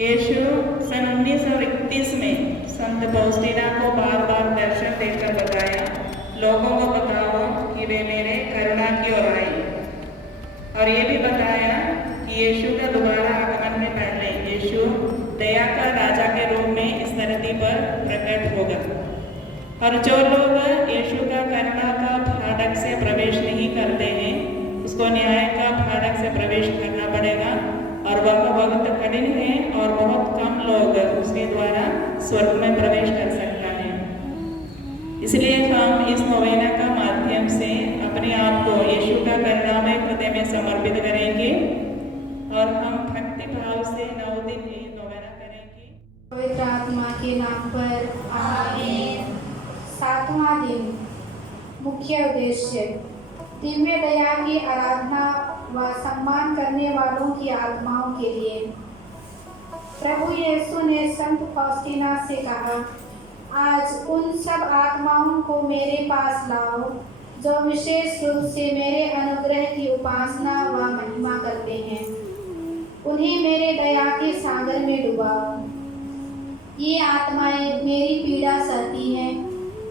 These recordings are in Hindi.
यीशु सन 1931 में संत फौस्टीना को बार बार दर्शन देकर बताया, लोगों को बताओ कि वे मेरे करुणा की ओर आए। और ये भी बताया कि यीशु का दोबारा आगमन में पहले यीशु दया का राजा के रूप में इस धरती पर प्रकट होगा। और जो लोग यीशु का करुणा का फाटक से प्रवेश नहीं करते हैं, उसको न्याय का फाटक से प्रवेश करना पड़ेगा। और वह वक्त कठिन है और बहुत कम लोग उसके द्वारा स्वर्ग में प्रवेश कर सकता है। इसलिए हम इस नोवेना का माध्यम से अपने आप को यीशु का करुणामय हृदय में समर्पित करेंगे और हम भक्ति भाव से 9 दिन ये नोवेना करेंगे। पवित्र आत्मा के नाम पर आमीन। 7वां दिन। मुख्य उद्देश्य दिव्य दया की आराधना व सम्मान करने वालों की आत्माओं के लिए। प्रभु यीशु ने संत फौस्टीना से कहा, आज उन सब आत्माओं को मेरे पास लाओ जो विशेष रूप से मेरे अनुग्रह की उपासना व महिमा करते हैं। उन्हें मेरे दया के सागर में डुबाओ। ये आत्माएं मेरी पीड़ा सहती हैं।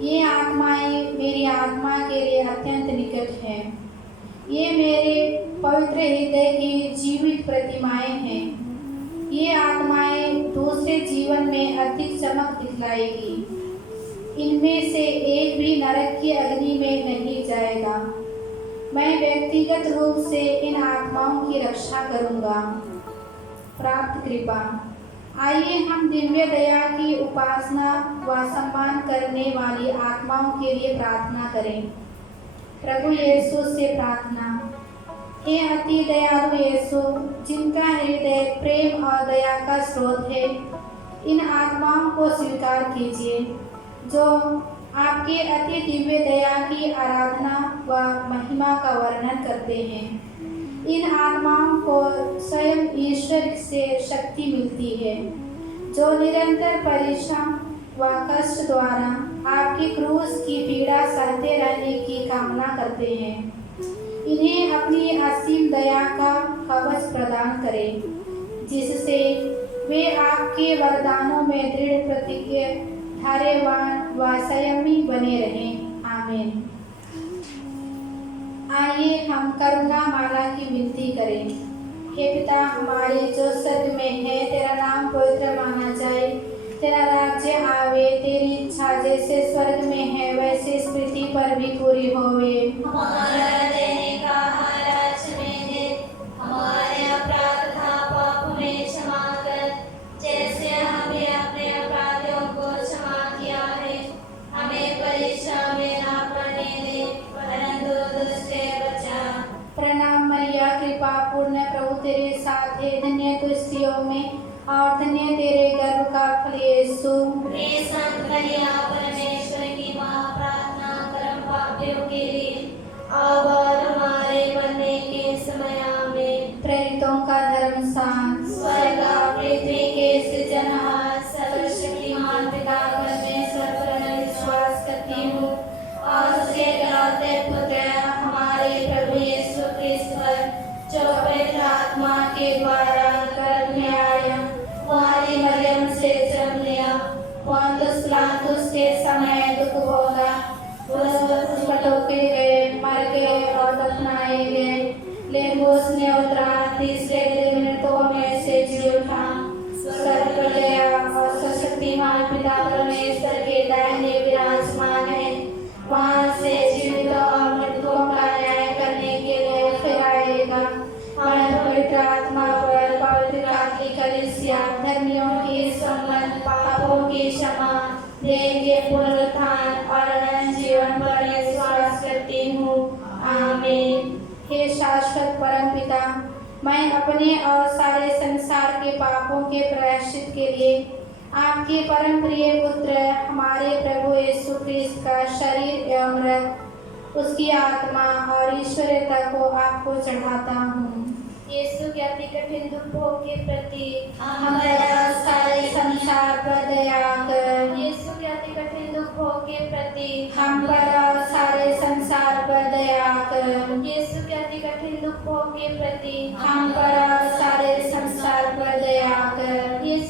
ये आत्माएं मेरी आत्मा के लिए अत्यंत निकट हैं। ये मेरे पवित्र हृदय की जीवित प्रतिमाएं हैं। ये आत्माएं दूसरे जीवन में अधिक चमक दिखलाएगी। इनमें से एक भी नरक की अग्नि में नहीं जाएगा। मैं व्यक्तिगत रूप से इन आत्माओं की रक्षा करूंगा। प्राप्त कृपा। आइए हम दिव्य दया की उपासना व सम्मान करने वाली आत्माओं के लिए प्रार्थना करें। प्रभु यीशु से प्रार्थना। हे अति दयालु यीशु, जिनका हृदय प्रेम और दया का स्रोत है, इन आत्माओं को स्वीकार कीजिए जो आपके अति दिव्य दया की आराधना व महिमा का वर्णन करते हैं। इन आत्माओं को स्वयं ईश्वर से शक्ति मिलती है, जो निरंतर परिश्रम व कष्ट द्वारा आपकी क्रूस की पीड़ा सहते रहने की कामना करते हैं। इन्हें अपनी असीम दया का कवच प्रदान करें, जिससे वे आपके वरदानों में दृढ़ प्रतिज्ञ, धैर्यवान व संयमी बने रहें। आमीन। आइए हम करुणा माला की विनती करें। हे पिता हमारे जो स्वर्ग में है, तेरा नाम पवित्र माना जाए। तेरा राज्य आवे, तेरी इच्छा जैसे स्वर्ग में है वैसे इस पृथ्वी पर भी पूरी होवे। हमारा दैनिक आहार आज हमें दे, हमारे अपराध का पाप हमें क्षमा कर, जैसे हमने अपने अपराधियों को क्षमा किया है। हमें परीक्षा में ना पड़ने दे, परंतु दुष्ट से बचा। प्रणाम मरिया, कृपा पूर्ण, प्रभु तेरे साथ है। धन्य तू स्त्रियों में और धन्य तेरे गर्भ का फल यीशु। हे संत कन्या परमेश्वर की मां, प्रार्थना करम पापियों के लिए अब और हमारे मरने के समय आमीन। प्रेरितों का धर्म साथ। स्वर्ग पृथ्वी के सृजनहार सर्वशक्तिमान पिता परमेश्वर पर मैं विश्वास करती हूँ और उसके इकलौते पुत्र हमारे प्रभु यीशु क्रिस्त पर, जो पवित्र आत्मा के द्वारा गर्भ में आया, कुंवारी मरियम से जन्म लिया, पोंतुस पिलातुस के समय दुख भोगा, पटोके गए, मर गए और दफनाए गए, लेकिन उसने उतरा, तीसरे दिन मृतकों में से जी उठा, स्वर्ग पर गया और सर्वशक्तिमान पिता परमेश्वर के दाहिने विराजमान है। वहाँ से जीवितों और मृतकों का न्याय करने के लिए फिर आएगा। मैं पवित्र आत्मा पर, पवित्र कैथोलिक कलीसिया, धर्मियों की सम्मत, पापों की क्षमा, देह के पुनरुत्थान और अनंत जीवन पर विश्वास करती हूँ। आमीन। हे शाश्वत परमपिता, मैं अपने और सारे संसार के पापों के प्रायश्चित के लिए आपके परम प्रिय पुत्र हमारे प्रभु यीशु क्रिस्त का शरीर एवं रक्त, उसकी आत्मा और ईश्वरता को आपको चढ़ाता हूँ। यीशु के अति कठिन दुखों के प्रति हमारा सारे संसार पर दया कर। यीशु के अति कठिन दुखों के प्रति हम पर और सारे संसार पर दया कर। यीशु के अति कठिन दुखों के प्रति हम पर और सारे संसार पर दया कर। यीशु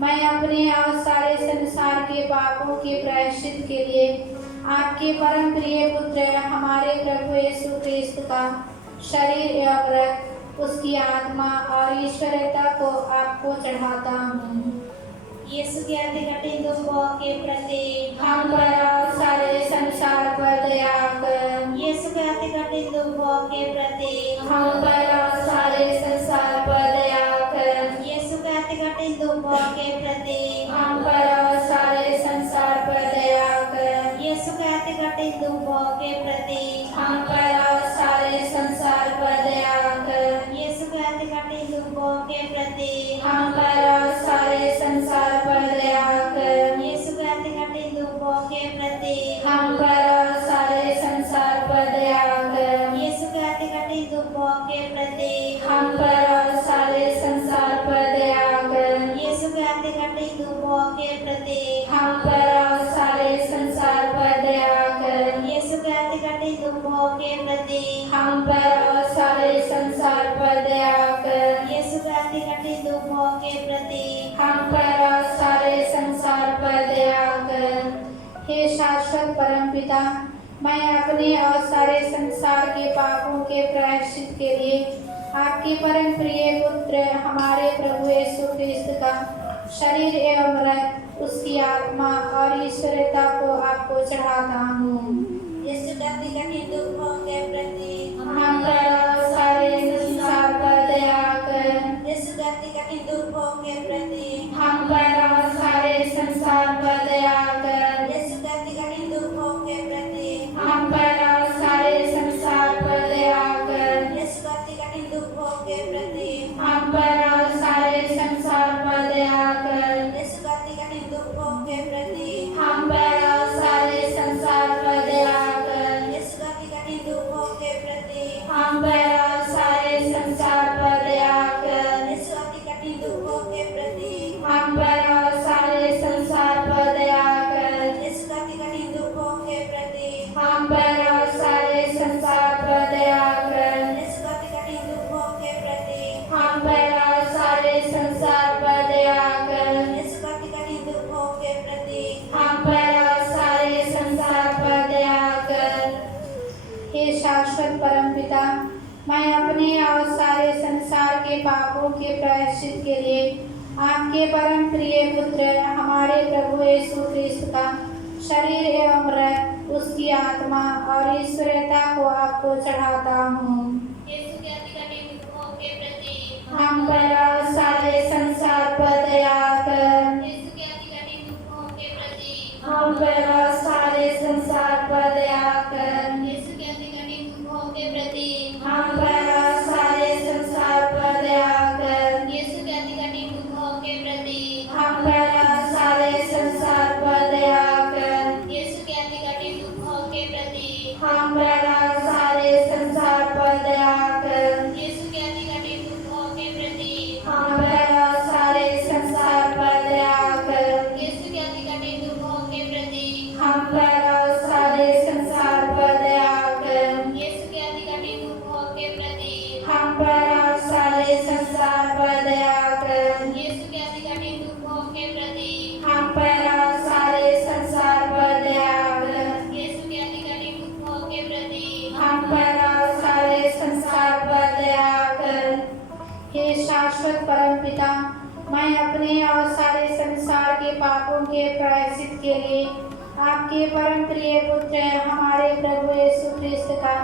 मैं अपने और सारे संसार के पापों के प्रायश्चित के लिए आपके परम प्रिय पुत्र हमारे प्रभु यीशु क्रिस्त का शरीर एवं रक्त, उसकी आत्मा और ईश्वरता को आपको चढ़ाता हूँ। यीशु के अति कठिन दुखों के प्रति हम पर और सारे संसार पर दया कर। यीशु के अति कठिन दुखों के प्रति हम पर और सारे संसार पर दया कर। यीशु के अति कठिन दुखों के प्रति हम पर और सारे संसार पर दया कर। यीशु के अति कठिन दुखों के प्रति हम पर और सारे संसार पर दया कर। यीशु के अति कठिन दुखों के प्रति हम पर और सारे संसार पर दया कर। यीशु के अति कठिन दुखों के प्रति हम पर और सारे संसार पर दया कर। यीशु के अति कठिन दुखों के प्रति हम पर और सारे संसार पर दया कर। यीशु के अति कठिन दुखों के प्रति हम पर और सारे संसार पर दया कर। यीशु के अति कठिन दुखों के प्रति हम पर और सारे संसार पर दया कर। यीशु के अति कठिन दुखों के प्रति हम पर और सारे संसार पर दया कर। हे शाश्वत परमपिता, मैं अपने और सारे संसार के पापों के प्रायश्चित के लिए आपके परम प्रिय पुत्र हमारे प्रभु यीशु क्रिस्त का शरीर एवं रक्त, उसकी आत्मा और ईश्वरता को आपको चढ़ाता हूँ। यीशु के अति कठिन दुखों के प्रति हम पर और सारे संसार पर दया कर। यीशु के अति कठिन दुखों के प्रति हम पर और सारे संसार पर दया कर। यीशु के अति कठिन दुखों के प्रति हम पर और सारे संसार पर दया कर। यीशु के अति कठिन दुखों के प्रति हम पर और सारे संसार पर दया कर। यीशु के अति कठिन दुखों के प्रति हम पर और सारे संसार पर दया कर। यीशु के अति कठिन दुखों के प्रति हम पर और सारे संसार पर दया कर। यीशु अति कठिन दुखों के प्रति हम पर और सारे संसार पर दया कर। यीशु के अति कठिन दुखों के प्रति हम पर और सारे संसार पर दया कर। यीशु के अति कठिन दुखों के प्रति हम पर और सारे संसार पर दया कर। यीशु के अति कठिन दुखों के प्रति हम पर और सारे संसार पर दया कर। हे शाश्वत परमपिता, मैं अपने और सारे संसार के पापों के प्रायश्चित के लिए आपके परम प्रिय पुत्र हमारे प्रभु यीशु क्रिस्त का शरीर एवं रक्त, उसकी आत्मा और ईश्वरता को आपको चढ़ाता हूँ। यीशु के अति कठिन दुखों के प्रति हम पर और सारे संसार पर दया कर। यीशु के अति कठिन दुखों के प्रति हम पर और सारे संसार पर दया कर। यीशु के अति कठिन दुखों के प्रति हम पर और सारे संसार पर दया कर। यीशु के अति कठिन दुखों के प्रति हम पर और सारे संसार पर दया कर। यीशु के अति कठिन दुखों के प्रति हम पर और सारे संसार पर दया कर। यीशु के अति कठिन दुखों के प्रति हम पर और सारे संसार पर दया कर। यीशु के अति कठिन दुखों के प्रति हम पर और सारे संसार पर दया कर। यीशु के अति कठिन दुखों के प्रति हम पर और सारे संसार पर दया कर। यीशु के अति कठिन दुखों के प्रति हम पर और सारे संसार पर दया कर। यीशु के अति कठिन दुखों के प्रति हम पर और सारे संसार पर दया कर। हे शाश्वत परमपिता, मैं अपने और सारे संसार के पापों के प्रायश्चित के लिए आपके परम प्रिय पुत्र हमारे प्रभु यीशु क्रिस्त का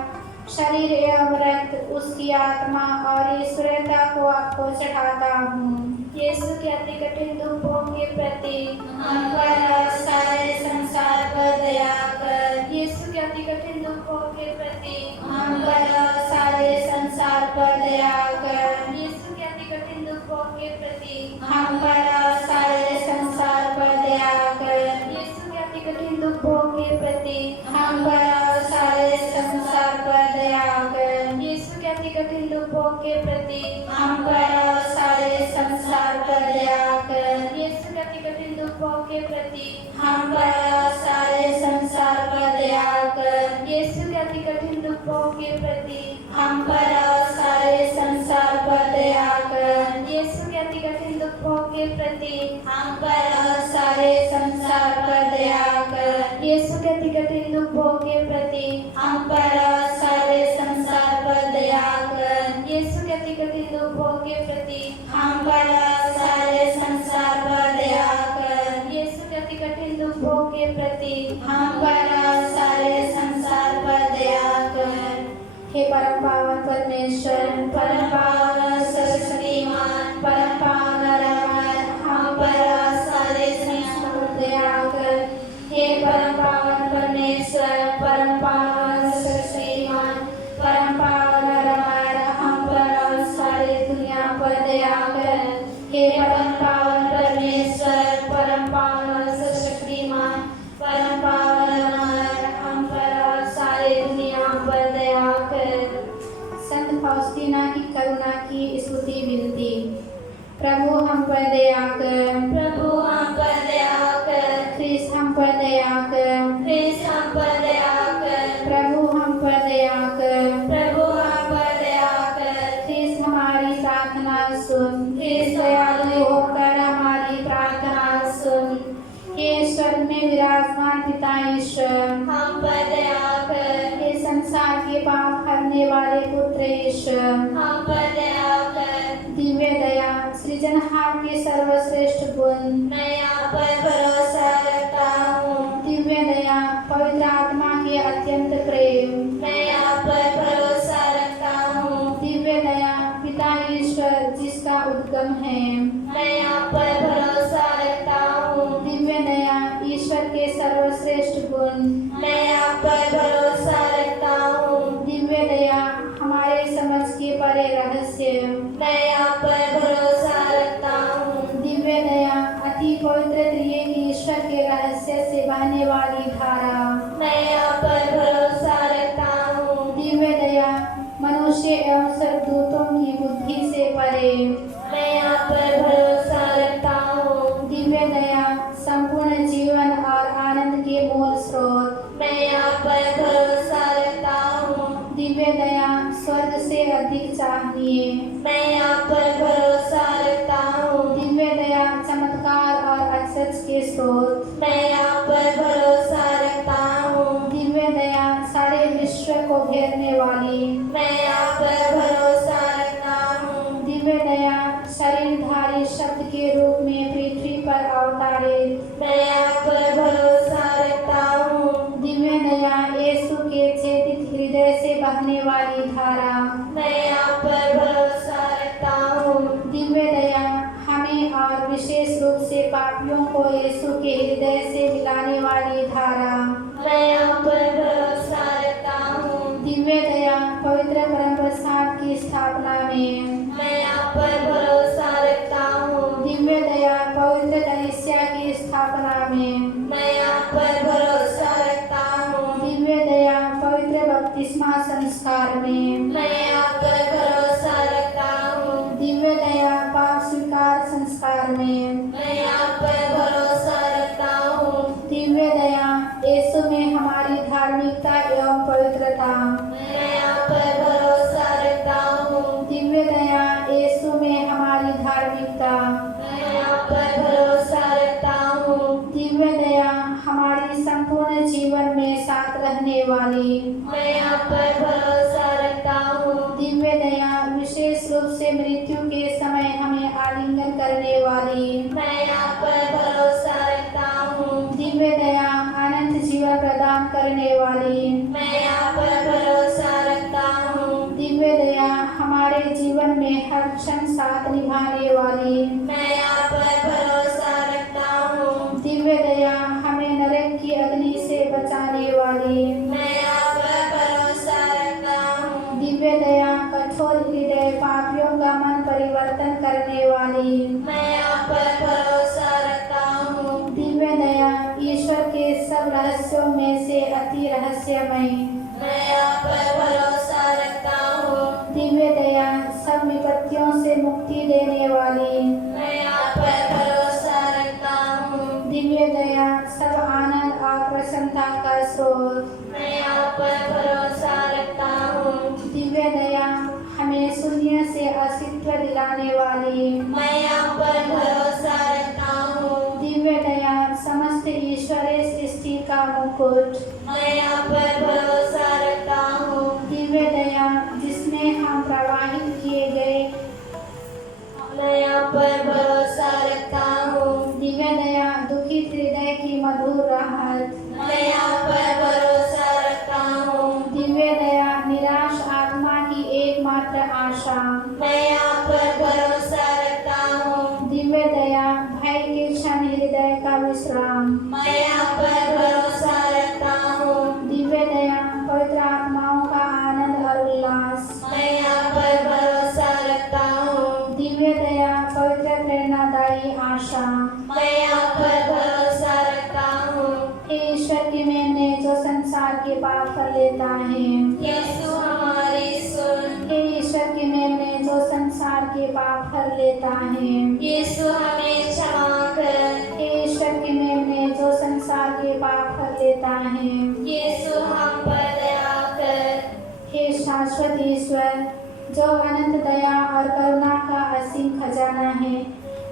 शरीर एवं रक्त, उसकी आत्मा और ईश्वरता को आपको चढ़ाता हूँ। यीशु के अति कठिन दुखों के प्रति हम पर और सारे संसार पर दया कर। यीशु के अति कठिन दुखों के प्रति हम पर और सारे संसार पर दया कर। यीशु के अति कठिन दुखों के प्रति हम पर और सारे संसार पर दया कर। यीशु के अति कठिन दुखों के प्रति हम पर और सारे संसार पर दया कर। यीशु के अति कठिन दुखों के प्रति हम पर और सारे संसार पर दया कर। यीशु के अति कठिन दुखों के प्रति हम पर और सारे संसार पर दया कर। यीशु के अति कठिन दुखों के प्रति हम पर और सारे संसार पर दया कर। यीशु के अति कठिन दुखों के प्रति हम पर और सारे संसार पर दया कर। यीशु के अति कठिन दुखों के प्रति हम पर और सारे संसार पर दया कर। यीशु के अति कठिन दुखों के प्रति हम पर और सारे संसार पर दया कर। यीशु के अति कठिन दुखों के प्रति हम पर और सारे संसार पर दया कर। हे परम पावन परमेश्वर, परम पावन और सर्वशक्तिमान, परम पावन और अमर, हम पर और सारे संसार पर दया कर। हे परम पावन परमेश्वर, परम पावन और सर्वशक्तिमान, परम पावन और अमर, हम पर और सारे दुनिया पर दया कर। हे परम पावन परमेश्वर, परम पावन और सर्वशक्तिमान, परम पावन और अमर, हम पर और सारे दुनिया पर दया कर। संत फाउस्टीना की करुणा की स्तुति विनती। प्रभु हम पर दया कर, प्रभु हम पर दया कर। ख्रीस्त हम पर दया कर, ख्रीस्त हम पर दया कर। प्रभु हम पर दया कर, प्रभु हम पर दया कर। ख्रीस्त हमारी प्रार्थना सुन, ख्रीस्त दयालु होकर हमारी प्रार्थना सुन। हे स्वर्ग में विराजमान पिता ईश्वर, हम पर दया कर। हे संसार के पाप हरने वाले पुत्र ईश्वर, हम पर दया कर। दिव्य दया, सृजनहार के सर्वश्रेष्ठ गुण, मैं आप पर भरोसा रखता हूँ। दिव्य दया, पवित्र आत्मा के अत्यंत प्रेम, मैं आप पर भरोसा रखता हूँ। दिव्य दया, पिता ईश्वर जिसका उद्गम है, मैं आप पर भरोसा रखता हूँ। दिव्य दया, ईश्वर के सर्वश्रेष्ठ गुण, मैं आप पर भरोसा रखता हूँ। दिव्य दया, हमारे समझ के परे रहस्य, मैं आप पर भरोसा रखता हूँ। दिव्य दया, अति पवित्र त्रिएक ईश्वर के रहस्य से बहने वाली धारा, मैं आप पर भरोसा रखता हूँ। दिव्य दया, मनुष्य एवं स्वर्गदूतों की बुद्धि से परे, मैं आप पर भरोसा रखता हूँ। दिव्य दया, संपूर्ण जीवन और आनंद के मूल स्रोत, मैं आप पर भरोसा रखता हूँ। दिव्य दया, स्वर्ग से अधिक चाहनीय, मैं आप पर भरोसा रखता हूँ। दिव्य दया, चमत्कार और अचरज के स्रोत, मैं आप पर भरोसा रखता हूँ। दिव्य दया, सारे विश्व को घेरने वाली, मैं आप पर भरोसा रखता हूँ। दिव्य दया, शरीरधारी शब्द के रूप में पृथ्वी पर अवतारित, मैं आप पर भरोसा रखता हूँ। दिव्य दया, यीशु के चेतित हृदय से बहने वाली धारा, मैं आप पर भरोसा रखता हूँ। दिव्य दया, हमें और विशेष रूप से पापियों को यीशु के हृदय से मिलाने वाली धारा, मैं आप पर भरोसा रखता हूँ। दिव्य दया, पवित्र परम प्रसाद की स्थापना में, मैं आप पर भरोसा रखता हूँ। दिव्य दया, पवित्र कलीसिया की स्थापना में, मैं आप पर भरोसा रखता हूँ। दिव्य दया, पवित्र बपतिस्मा संस्कार में, मैं आप पर भरोसा रखता हूँ। दिव्य दया, पाप स्वीकार संस्कार में, मैं आप पर भरोसा रखता हूँ। दिव्य दया, यीशु में हमारी धार्मिकता एवं पवित्रता, मैं आप पर भरोसा रखता हूँ। दिव्य दया, यीशु में हमारी धार्मिकता, मैं आप पर भरोसा रखता हूँ। दिव्य दया, हमारी संपूर्ण जीवन में साथ रहने वाली, मैं आप पर भरोसा रखता हूँ। दिव्य दया, विशेष रूप से मृत्यु के समय हमें आलिंगन करने वाली, मैं आप पर भरोसा रखता हूँ। दिव्य दया, अनंत जीवन प्रदान करने वाली, मैं आप पर भरोसा रखता हूँ। दिव्य दया, हमारे जीवन में हर क्षण साथ निभाने वाली, मैं आप पर भरोसा रखता हूँ। दिव्य दया, हमें नरक की अग्नि से बचाने वाली, मैं आप पर भरोसा रखता हूँ। दिव्य दया, कठोर हृदय पापियों का मन परिवर्तन करने वाली, मैं आप पर भरोसा रखता हूँ। दिव्य दया, ईश्वर के सब रहस्यों में से अति रहस्यमय, मैं आप पर भरोसा रखता हूँ। दिव्य दया, सब विपत्तियों से मुक्ति देने वाली, मैं आप पर भरोसा रखता हूँ। दिव्य दया, सब आनंद और प्रसन्नता का स्रोत, मैं आप पर भरोसा रखता हूँ। दिव्य दया, हमें शून्य से अस्तित्व दिलाने वाली, मैं आप पर भरोसा रखता मुकुट, मैं आप पर भरोसा रखता हूँ। दिव्य दया जिसमें हम प्रवाहित किए गए, मैं आप पर भरोसा रखता हूँ। दिव्य दया दुखित हृदय की मधुर राहत, मैं आप पर भरोसा रखता हूँ। दिव्य दया निराश आत्मा की एकमात्र आशा, मैं आप पर भरोसा रखता हूँ। दिव्य दया भय के क्षण हृदय का विश्राम, मैं आप पर भरोसा रखता हूँ। दिव्य दया पवित्र आत्माओं का आनंद और उल्लास, मैं आप पर भरोसा रखता हूँ। दिव्य दया पवित्र प्रेरणादायी आशा, मैं आप पर भरोसा रखता हूँ। हे ईश्वर की मेमने जो संसार के पाप कर लेता है, यीशु हमारी सुन। हे ईश्वर की मेमने जो संसार के पाप कर लेता है, यीशु हमें क्षमा कर। हे ईश्वर की मेमने जो संसार के पाप कर लेता है, यीशु हम पर दया कर। हे शाश्वत ईश्वर जो अनंत दया और करुणा का असीम खजाना है,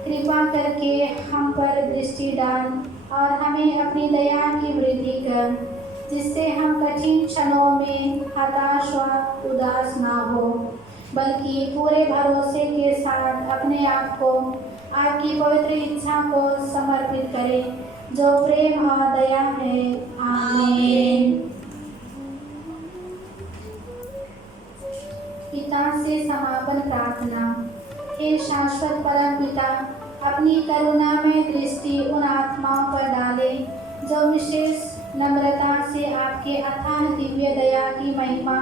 कृपा करके हम पर दृष्टि डाल और हमें अपनी दया की वृद्धि कर, जिससे हम कठिन क्षणों में हताश व उदास ना हो, बल्कि पूरे भरोसे के साथ अपने आप को आपकी पवित्र इच्छा को समर्पित करें, जो प्रेम और दया है। आमीन। पिता से समापन प्रार्थना। हे शाश्वत परम पिता, अपनी करुणा में दृष्टि उन आत्माओं पर डाले जो विशेष नम्रता से आपके अथाह दिव्य दया की महिमा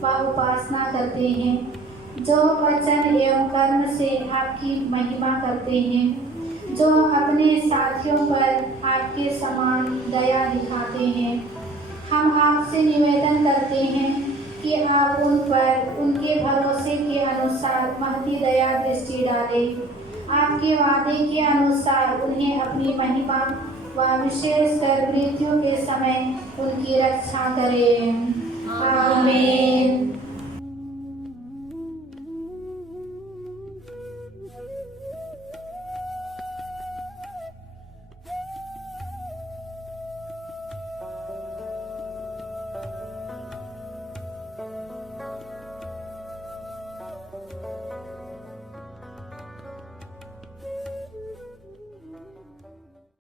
व उपासना करते हैं, जो वचन एवं कर्म से आपकी महिमा करते हैं, जो अपने साथियों पर आपके समान दया दिखाते हैं। हम आपसे निवेदन करते हैं कि आप उन पर उनके भरोसे के अनुसार महती दया दृष्टि डालें। आपके वादे के अनुसार उन्हें अपनी महिमा व विशेषकर मृत्यु के समय उनकी रक्षा करें। आमीन।